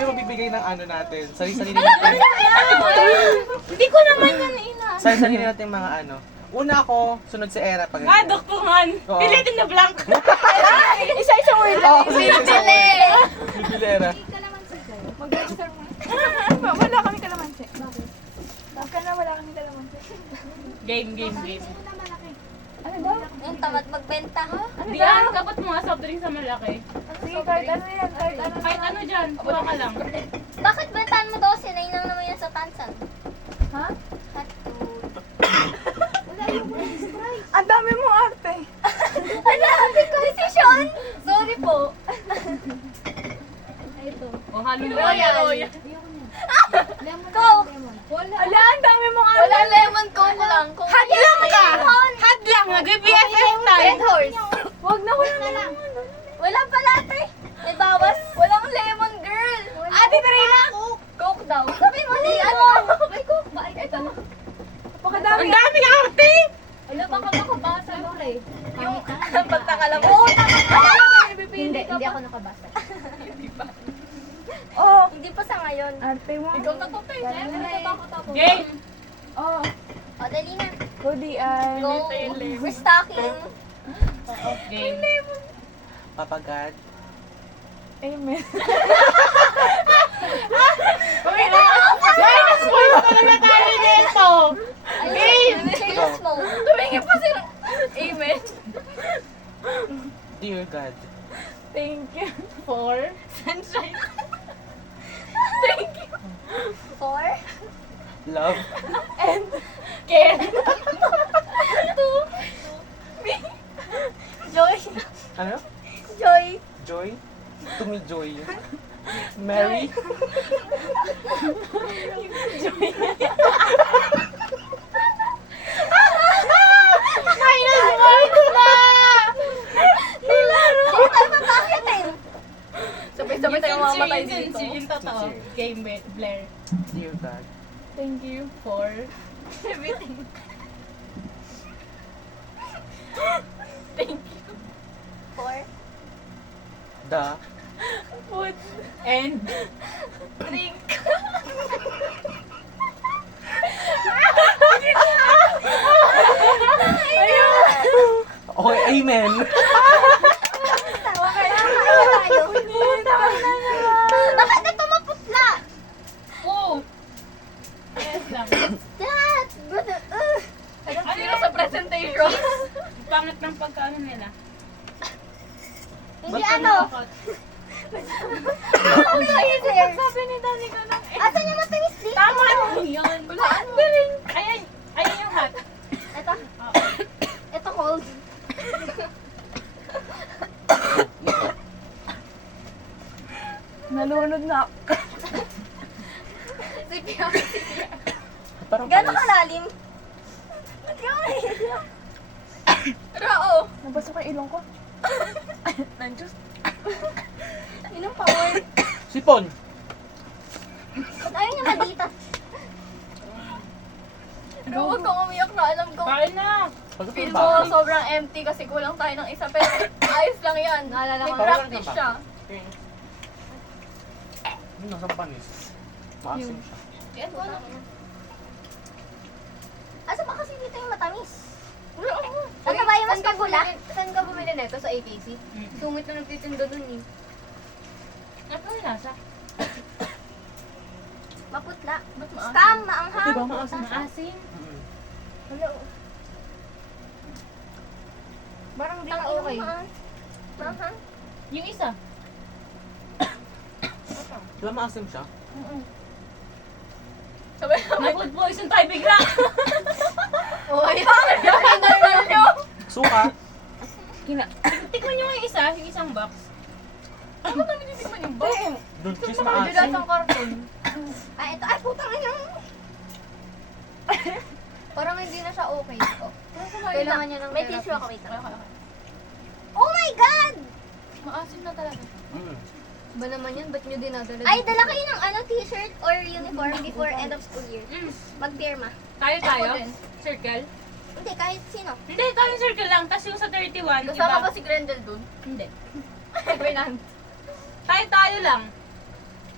tayo mabibigay ng ano natin. Sarili-sarili natin. Hindi ko naman yan ina. Sarili-sarili natin mga ano. Una ako, sunod si Era pag Doktungan. Oo. Pilitin na blank. Isa-isa word Oo, lang. sige, sige. Bibili Era. Mag-register mo. Wala kami kalamansi. Bakit? Huwag ka na, wala kami kalamansi. Game. Ano daw? Yung tamad magbenta, ha? Ano Diyan, daw? kapot mga soft drink sa malaki. Sige, kahit ano yan. Kahit ano. Kahit ano dyan, kuha ka lang. Bakit bentaan mo daw? Sinay lang naman yan sa tansan. Ha? Hotdog. Ang dami mo arte. Ano? Decision? Sorry po. O, halo mo. Royal. Coke. Wala, ang dami mo arte. Wala lemon coke lang. Hadlang ka! Hadlang! Nag-BFF tayo. Red horse. Wag na, wala na lang. Wala pala, ate. May bawas. Walang lemon, girl. Ate, try na. Coke daw. Sabi mo, di ano? May coke ba? Ito. Napakadami. Ang daming arte! Wala, baka makabasa mo eh. Yung pagkakalam. Oo, tama. Hindi ako nakabasa. Oh, Hindi pa sa ngayon. arte mo. Ikaw natutoy. Natatakot ako. Game! Oh, O, dali na. Kodi ay. Go. Restocking. Game. Papagad. Amen. Minus point talaga tayo nito! Game. Serious mode. Tumingin pa sila. Amen. Dear God. Thank you. For sunshine. Four. Love. And Care. Two. joy. Ano? Joy. Joy. To me, joy. Mary. Minus point na! Hindi tayo mapakitin. Sabay-sabay tayo mamamatay dito. Yung totoo. Game, Blair. Dear God. Thank you. For Everything. Four. The. Food. and Drink. Okay, amen. Tawa ka na. Tayo. Bakit ito maputla? oh! Yes lang. That. Sino sa presentation? Pangit ng pagkaano nila. Hindi ano. Ano kayo, sir? Sabi ni Dani ka lang. Asan yung matamis dito? Tama mo yun. Wala. Galing. Ayan, ayan yung hat. Ito. Ito cold. Nalunod na. Parang Gano'ng panis. kalalim? Rao. Nabasa ko yung ilong ko. Nandiyan. Inong power. Sipon. Ba't ayaw niya madita? Rao, huwag kang umiyak na. Alam ko. Kain na. Feel mo sobrang empty kasi kulang tayo ng isa. Pero ayos lang yan. Naalala ko. Nag-practice siya. Nasa panis. Maasim siya. Yan ko na. Asa ba kasi dito yung matamis? Oo. Ano ba yung mas pagula? Saan ka bumili nito? Sa AKC? Sungit na nagtitinda dun eh. Ano yung nasa? Maputla. Ba't maasim? Scam, maanghang. Diba maasim siya? Maasim. Hello. Parang di Ang ka iyong okay. maanghang. Yung isa. Diba maasim siya? Sabay Nag-food poison tayo bigla. Uy, pangit nyo. Suka. Tikman nyo yung isa, yung isang box. Ano ba namin titikman yung box? Doon cheese Sa mga maasim. ang karton. Ah, ito. Ay, putang ina. Parang hindi na siya okay. Oh. Kailangan niya ng May tissue ako, wait lang. Okay. Oh my God! Maasim na talaga. Mm. Ba naman yan? Ba't nyo dinadala? Ay, dala kayo ng ano, t-shirt or uniform before end of school year. Magpirma. Tayo. Ako din. Circle. Hindi, kahit sino. Hindi, tayo circle lang. Tapos yung sa 31, Kasama iba. ba si Grendel dun? Hindi. Si Fernand. Tayo lang.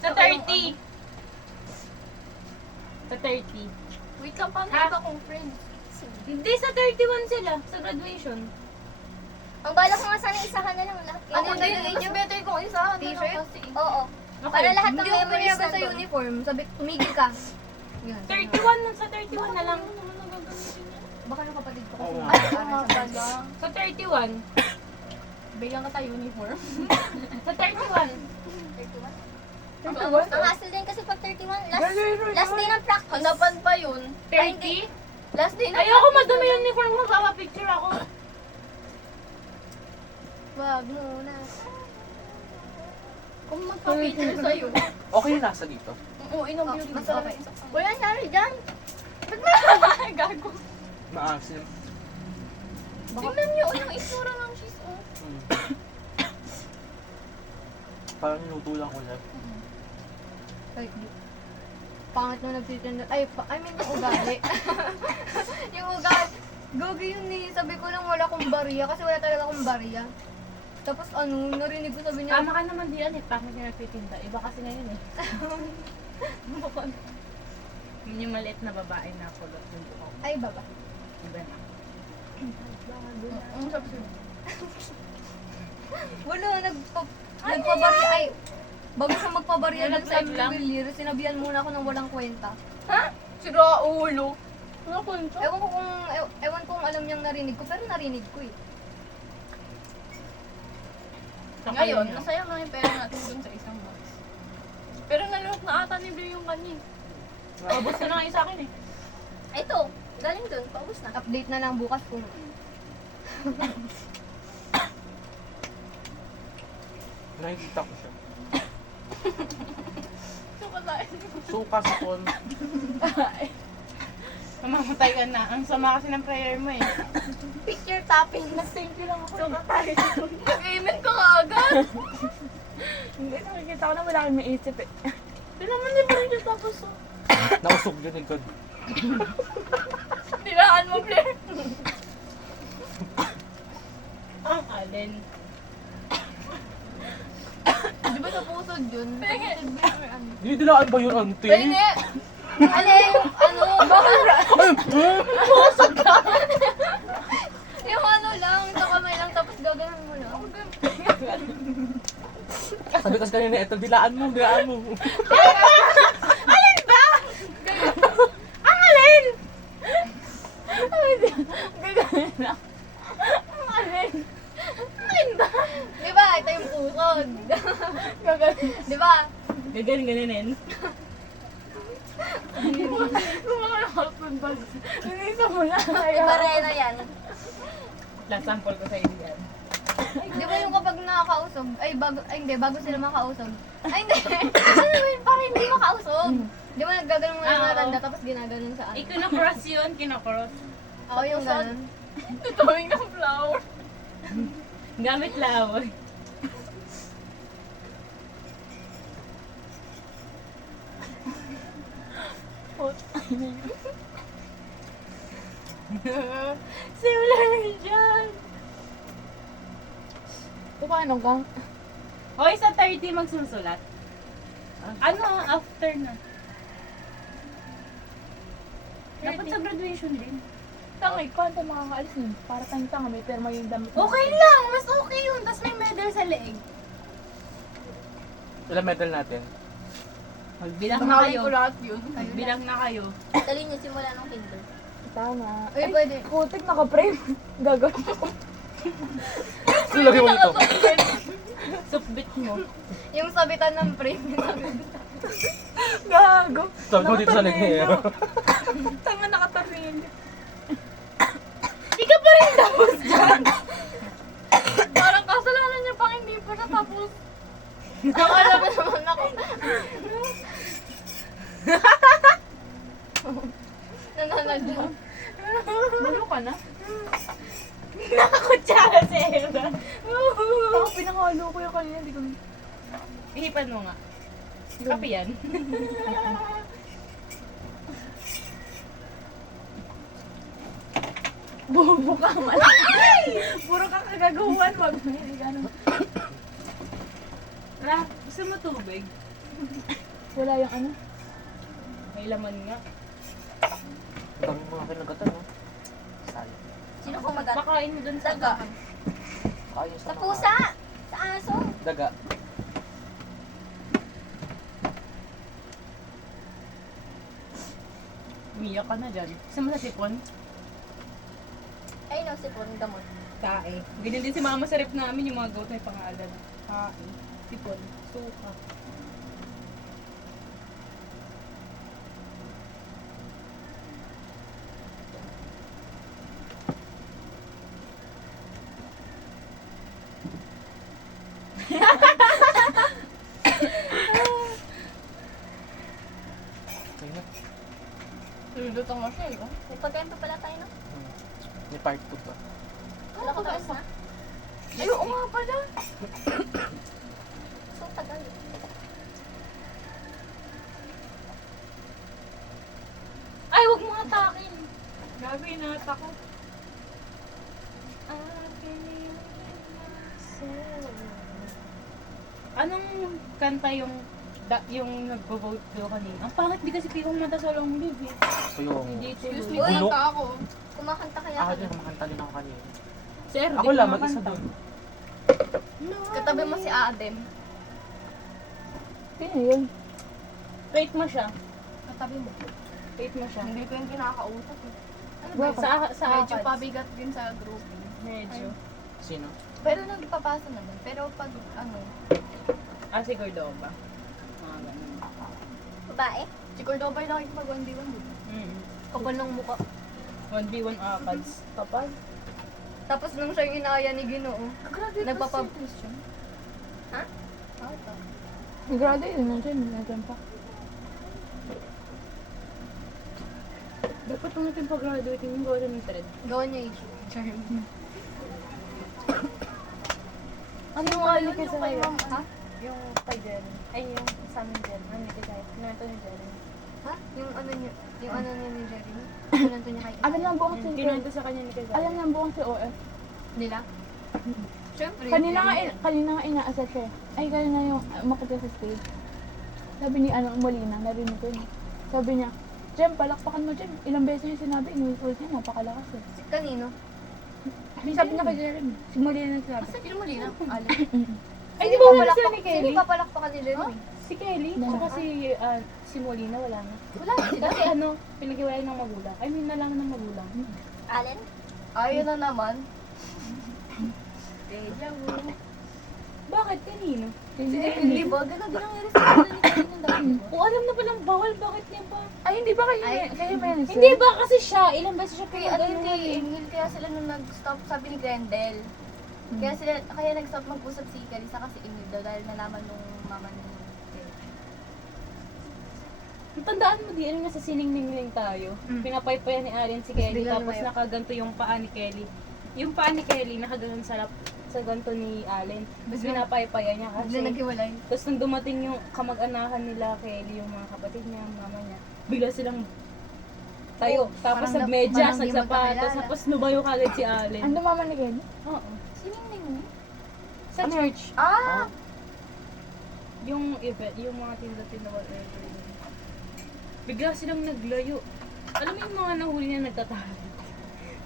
Sa 30. Sa 30. Wait lang, paano Ha? iba kong friends? Hindi, sa 31 sila. Sa graduation. Ang bala ko nga sana isahan na lang lahat. Ano Yung na yun? Mas better kung isa na lang T-shirt? kasi. Oo. Okay. Para lahat ng Hindi ko memories pinayagan sa nandun. uniform. Sabi, tumigil ka. Yun. 31 sa 31 na lang. Baka ng kapatid ko Oo kasi. nga. Ay, oo nga pala. Sa 31. Bigyan ka tayo uniform. Sa 31. 31? Ang hassle din kasi pag 31, last day ng practice. Hanapan pa yun. 30. Last day na. Ayoko madumi yung uniform mo. Picture ako. Wag muna. Kung magpa-picture sa'yo. Okay yung nasa dito. Oo, inom Oh, yun. mas Okay. Wala nangyari dyan. Gago. Maasim. Tingnan niyo yung itsura ng cheese. Oh. Mm. Parang niluto lang ulit. Ay, pangit na nagtitinda. Ay, I mean yung ugali. Yung ugali. Gogi yun eh. Sabi ko lang wala akong bariya kasi wala talaga akong bariya. Tapos ano, narinig ko sabi niya. Tama ka naman diyan eh. Pangit yung nagtitinda. Iba kasi ngayon eh. Yun yung maliit na babae na kulot yung buhok. Ay, baba. Iba na. Ang sabi sa'yo. Wala, nagpabariya. Ay, bago siya magpabariya Wala dun sa plan lang. juwelier, sinabihan muna ako ng walang kwenta. Ha? Sira ulo. Ano punto? Ewan kung alam niyang narinig ko, pero narinig ko eh. Ngayon, nasayang lang yung pera natin dun sa isang box. Pero nalunok na ata ni Blue yung kanya. Ubus na lang isa akin eh. Ito, galing dun, paubos na. Update na lang bukas kung Nakikita ko siya. suka tayo. Suka sa kon. Mamamatay ka na. Ang sama kasi ng prayer mo eh. Picture tapping. Thank you lang ako. Suka tayo. Nag-amen ko kaagad. Hindi, nakikita ko na wala kang maisip eh. Hindi naman di pa rin yung tapos oh. Nausog yun likod. Nilaan mo, Blair. Ang alin. Di ba sa pusod yun? Pusod ba or ano? Dinidilaan ba yun, auntie? Pwede! Alin, ano, Yung ano lang, sa kamay lang, tapos gaganon mo lang. Sabi kasi kanina, ito, dilaan mo. Alin ba? Ang alin? Gagawin lang. Ang alin? Alin ba? Di ba? Ito yung pusod. Di ba? Gaganin-ganinin. Kung mga nakapagpag. Nangisa mo na. iba rin na yan. Last sample ko sa iyo yan. Di ba yung kapag nakakausog, hindi, bago sila makausog. Ay, hindi. Ano yun, parang hindi makausog. Di ba gaganon mo yung Oo. matanda, tapos ginaganon sa ano? Ikinocross yun, kinocross. Ako yung ganon. Tutawing ng flower. Gamit laway. Similar dyan. Paano ka? Hoy, sa 30 magsusulat. Ano, after na. Dapat sa graduation din. Tangay, kwanta makakaalis nun. Para tayong tanga, may perma yung damit. Okay lang, mas okay yun. Tapos may medal sa leeg. Ilang medal natin? Magbilang na kayo. lahat yun. Magbilang na kayo. Dali niyo simula ng kinder. Tama. Ay, pwede. Putik, naka-frame. Gagawin ko. Lagyan mo nito. Supbit mo. Yung sabitan ng frame. Gago. Sabi mo dito sa ligero. Tanga nakatabing. Di ka pa rin tapos dyan. Parang kasalanan niya pang hindi pa natapos. Nakala mo naman ako. Nananadya. Malo ka na? Nakakutsara sa Era. Ako pinakalo ko yung kanina. Hindi ko... Ihipan mo nga. Kape yan. Bobo ka malaki. Puro ka kagagawan. Wag mo hindi ganun. Ra, gusto mo tubig? Wala yung ano. May laman nga. Ang dami mga kinagatan, no? Sayang. Sino kumagat? Pakain mo dun sa Daga. Kaya sa Sa mga- pusa! Sa aso! Daga. Umiyak ka na dyan. Gusto mo sa sipon? Ay, no, sipon, gamot. Tae. Ganyan din si mama sa rep namin, yung mga goat may pangalan. Tae. Sipon. Suka. Ayun na. Lulutang na siya, eh. May pagkain pa pala tayo, no? May part 2 pa. Wala ko tapos na. Ay, oo nga pala. So, tagal. Ay, huwag mo hatakin. Grabe, inahatak ko. Anong kanta yung yung nagvo-vote ko kanina? Ang pangit di kasi Pipong Mata sa long live eh. So yung... Hindi Excuse tuloy. me, Gulo. kumanta ako. Kumakanta kaya Ako ka din, kumakanta din ako kanina. Sir, Ako lang, mag-isa doon. Katabi mo si Adem. Sino yun? Rate mo siya. Katabi mo. Rate mo siya. Hindi ko yung kinakausap eh. Ano ba? Sa Medyo ACADS. pabigat din sa group. Medyo. Sino? Pero nagpapasa naman. Pero pag ano, Ah, si Cordova. Mga ganun. babae. si Cordova yung nakikipag 1v1 doon. Kapal ng muka. 1v1 ACADS. Kapal. Tapos nung siya yung inaaya ni Ginoo, Grabe nagpapab... Ha? Graduate din nandiyan. Nandiyan pa. Dapat nung natin pag-graduate yung gawa ng thread. Gawa niya issue. Ano yung Ayun, ano yung kay ma'am, ha? Yung kay Jerry. Ay, yung sa amin Jerry. Ano yung kay Kinento ni Jerry. Ha? Yung ano niya ni Jeremy? Pinanto niya kay Alam lang buong si Kinento sa kanya ni Kay Alam lang buong si OF. nila? Siyempre. Kanina nga inaasar siya. Ay, kanina yung makita sa stage. Sabi ni Molina, narinig ko yun. Sabi niya, Jem, palakpakan mo Jem. Ilang beses niya sinabi, inuulit niya, napakalakas eh. Kanino? Sabi niya kay Jeremy. Si Molina nagsabi. Asa yung mali na? Alam. Ay, di ba wala sila ni Kelly? Sino papalakpakan ni Jeremy? Si Kelly, Wala. saka si Molina, wala na. Wala sila. Kasi ano, pinag-iwalay ng magulang. I mean, nalaman ng magulang. Allen? Ayun na naman. Bakit? Kanino? Si Emily ba? Gano'n din ang nangyari sa kanila ni Kelly ng dati. O alam na palang bawal, bakit niya ba? Ay, hindi ba kayo, Ay, kayo may Hindi ba kasi siya, ilang beses siya Kaya ano pinag-ano kay Emil, kaya sila nung nag-stop, sabi ni Grendel. Kaya nag-stop mag-usap si Carissa kasi Emil daw dahil nalaman nung mama ni Kelly. Tandaan mo di, ano nasa sining-ningling tayo. Pinapaypayan ni Allen si Kelly, Biglang tapos lumayo. nakaganto yung paa ni Kelly. Yung paa ni Kelly, nakaganon sa ganto ni Allen. Tapos Biglang- pinapaypayan niya kasi. Bigla naghiwalay. Tapos nung dumating yung kamag-anahan nila, Kelly, yung mga kapatid niya, mama niya, bigla silang tayo. Oo, Tapos parang nagmedyas, parang di nagsapatos, magkakilala. tapos lumayo kagad si Allen. Ando mama ni Kelly? Oo. Siningning mo? Sa church, Ah! yung event, yung mga tinda-tinda whatever. Bigla silang naglayo. Alam mo yung mga nahuli na nagtatalo?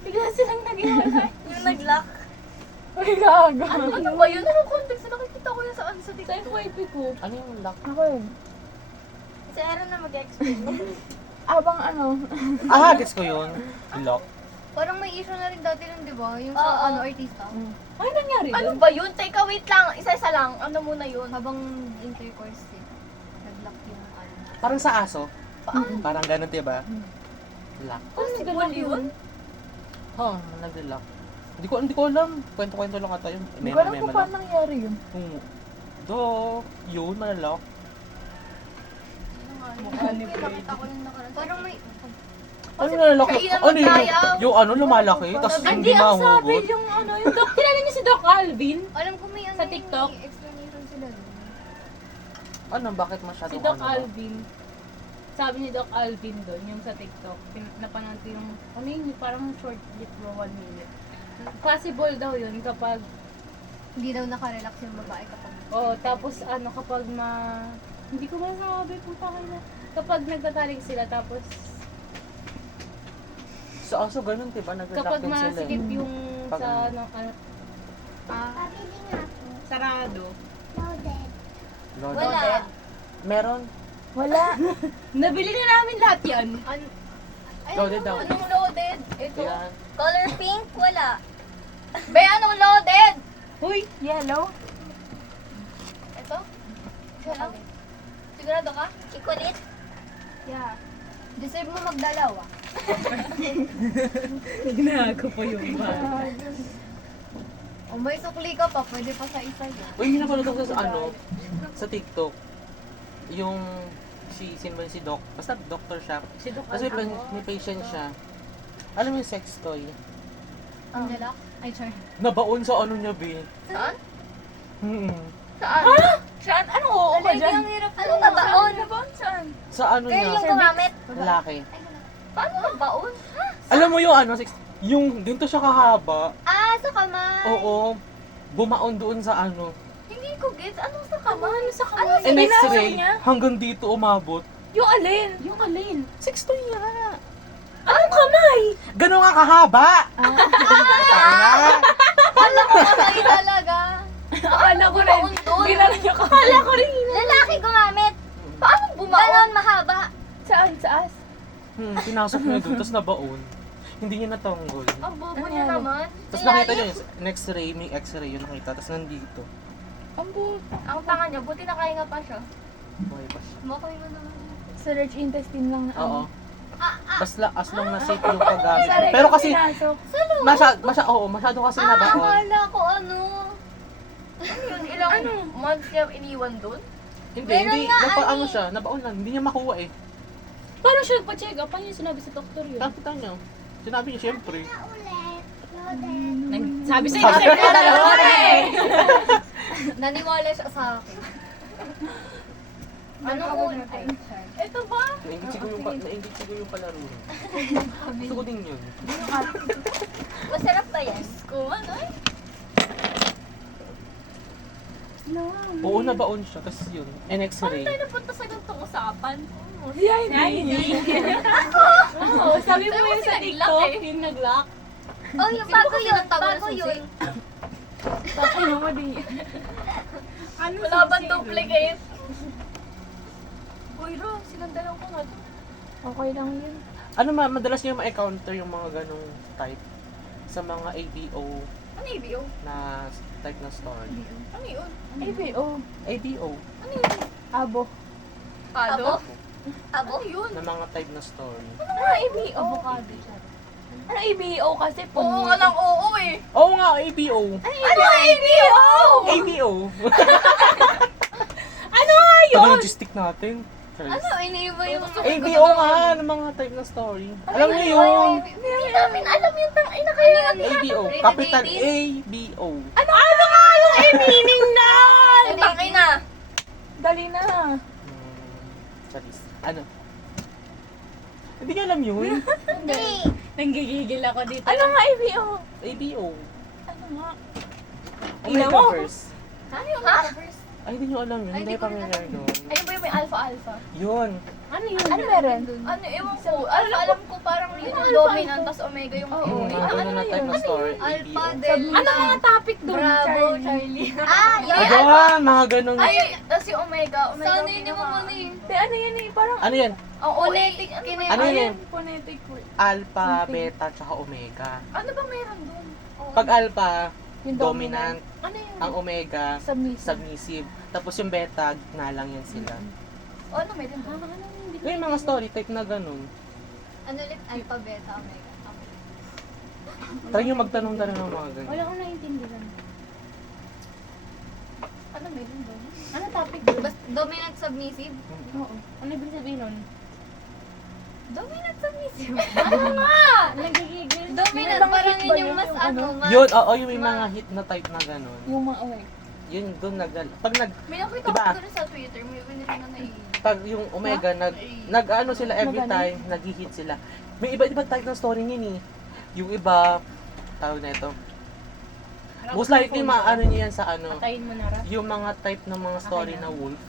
Bigla silang naghiwalay. Yung nag-lock. Ay, gago. Ano ba yun? Anong context? Nakikita ko yun sa Sa TikTok. FYP ko. Ano yung lock? Ako yun. Si Aaron na mag-explain. Abang ano, Ah, gets ko yun. Yung lock. Parang may issue na rin dati nun, di ba? Yung sa Oo. ano, artista. Ay, nangyari Ano doon? ba yun? Teka, wait lang. Isa-isa lang. Ano muna yun? Habang intercourse eh. Nag-lock yung ano. Parang sa aso. Parang ganun, diba? Lock. Possible yun? Oh, nag-lock. Hindi ko alam. Kwento-kwento lang ata yun. hindi ko alam kung paano nangyari yun. Yun, malalock. Mukha ni Brady. Nakita ko nung nakaraan. Parang may... Ano nalalock? kainan Ano yun? magtayaw. Yung ano, lumalaki, tapos Hindi, hindi ang sabi mahugot. yung ano, yung Doc, kilala niyo si Doc Alvin? Alam ko may ano Sa TikTok? may explanation sila nun. Ano, bakit masyadong Si Doc ano ba? Alvin. Sabi ni Doc Alvin doon, yung sa TikTok, napanood ko yung, ano yun, yung parang short clip bro, 1 minute. Possible daw yun kapag, Hindi daw nakarelax yung babae kapag... tapos ano, kapag Hindi ko masabi kung pakala. Kapag nagtatarik sila, tapos Sa aso ganun, diba? Nag-lock kapag din sila masikip eh. yung Pag sa ano. Pabili nga po. sarado. Loaded. Loaded. Wala. Meron. Wala. Nabili na namin lahat yan. Loaded daw. Anong loaded? Ito. Yan. Color pink, wala. Be, anong loaded? Uy, Yellow. Ito? Hello? Sigurado ka? Chocolate. Yeah. Deserve mo magdalawa. nagnago po yung iba. O may sukli ka pa, pwede pa sa isa yun. Uy, may napanood ako sa sa TikTok. Yung sino ba yun? Si Doc. Basta doctor siya. Si Doc Kasi may patient siya. Alam mo yung sex toy? Ang nilak? Ay, sorry. Nabaon sa ano niya, be. Saan? Hmm. Saan? Ano oo ka dyan? Ang hirap Anong babaon? Nabaon saan? Sa ano Girl, niya? yung gumamit. Lalaki. Paano magbaon? Alam mo yung ano, yung dito siya kahaba. Ah, sa kamay. Oo. Bumaon doon sa ano. Hindi ko gets. Anong sa kamay? Ano sa kamay? And Binasa X-ray, niya? hanggang dito umabot. Yung alin? Yung alin? Sex toy nga. Anong kamay? Ganun nga kahaba. Ah. Kala ko kamay talaga. Akala ko rin. Bumaon doon. Ginala niya ka. Akala ko rin. Lalaki gumamit. Paano bumaon? Ganon mahaba. Saan? Sa as? Pinasok niya doon, tapos nabaon. Hindi niya natanggol. Ang bobo Ano niya yan? naman. Tapos nakita niya yung X-ray, may X-ray yung nakita. Tapos nandito. Ang buto. Ang tanga niya, buti nakahinga pa siya. Okay pa siya. Makay mo naman. Sa large intestine lang na Oo. ano. Basta as long na safe yung paggamit. Sa rectum Pero kasi, pinasok. masyado kasi nabaon. Akala ko ano. Yun, ilang months niya iniwan doon? Hindi, Meron hindi. nga, Ano ani. siya, nabaon lang. Hindi niya makuha eh. Paano siya nagpa-check up? Paano yung sinabi sa doktor yun? Nakita niya. Sinabi niya, syempre. Ulit. Loaded. Sabi sa'yo, Sabi sabi ko na Naniwala siya sa akin. Ano Ano natin? Ito ba? Naingit siguro yung palaro. Gusto ko din yun. Masarap ba yan? Kung ano eh. Oo, nabaon siya. Tapos yun. And X-ray. Tayo napunta sa ganitong usapan. Hindi. Oo, sabi mo Sabi mo yun sa si TikTok, nag-lock eh. yung nag-lock. Oh, yung Sino bago kasi yun. nagtago ng Bago susi? yun. Tapos mo di. Ano Wala bang duplicate? Uy, Ro, sinandalan ko nga to. Okay lang yun. Ano madalas niyo ma-encounter yung mga ganong type sa mga ABO Ano yung ABO? na type na story? Ano yun? ABO. ABO Ano yun? Abo. Ado? Abo? Ano yun? na mga type na story. Ano ABO? Avocado. Ano ABO kasi po? Oo ka lang oo eh. Oo nga, ABO. Ano ABO? ABO. Ano nga yun? Ano logistic natin? Ano, iniiba yung... ABO nga, ng mga type na story. Alam niyo yun. Hindi namin alam yung tangina kayo. ABO. Capital ABO. Ano nga yung meaning na? Tangina. Dali na. Charis. Ano? Hindi niyo alam yun? Hindi. Nanggigigil ako dito. Ano nga ABO? ABO. Ano nga? Omega verse. Ano yung metaverse? Ay, hindi niyo alam yun. Ay, Hindi di ko familiar doon. Ano ba yung may alpha-alpha? Yun. Ano yun? Ano meron? Ano, ewan ko. Alam ko parang yun yung dominant, tapos omega yung... Oo. Yung mga ganun na type na story. Alpha, ABO. delta. Ano mga topic doon? Bravo, Charlie. Ah, yun. Ayun, mga ganun. Ay, tapos yung omega. Omega sana yun yung ano eh. Di, ano yan eh? Parang Ano yan? Ang phonetic. Ano yan? phonetic word. Alpha, beta, tsaka omega. Ano ba meron doon? Pag alpha, Yung dominant. Ano yun? Ang omega, Submissive. submissive. Tapos yung beta, gitna lang yan sila. O, ano meron doon? Yung mga story type na ganun. Ano ulit? Alpha, beta, omega. Try nyo magtanong-tanong ng mga ganun. Wala akong naiintindihan. Ano meron doon? Ano topic doon? Dominant, submissive? Oo. Ano ibig sabihin nun? Dominant, submissive? Ano nga? Nanggigigil. Dominant, Yung mga parang hit yun ba yung yun? mas Yung ano, ano? mas... Yun, oo, yung may mga hit na type na ganun. Yung mga, okay. Yun, doon pag May nakita Diba? ko doon sa Twitter, may binili na pag yung omega, nag-ano sila every Nag-ano? time, nag-hit sila. May iba-iba type ng story yun eh. Yung iba, tawag na ito. Most likely, maano niya yan sa ano, Patayin mo na ra. yung mga type ng mga story na wolf.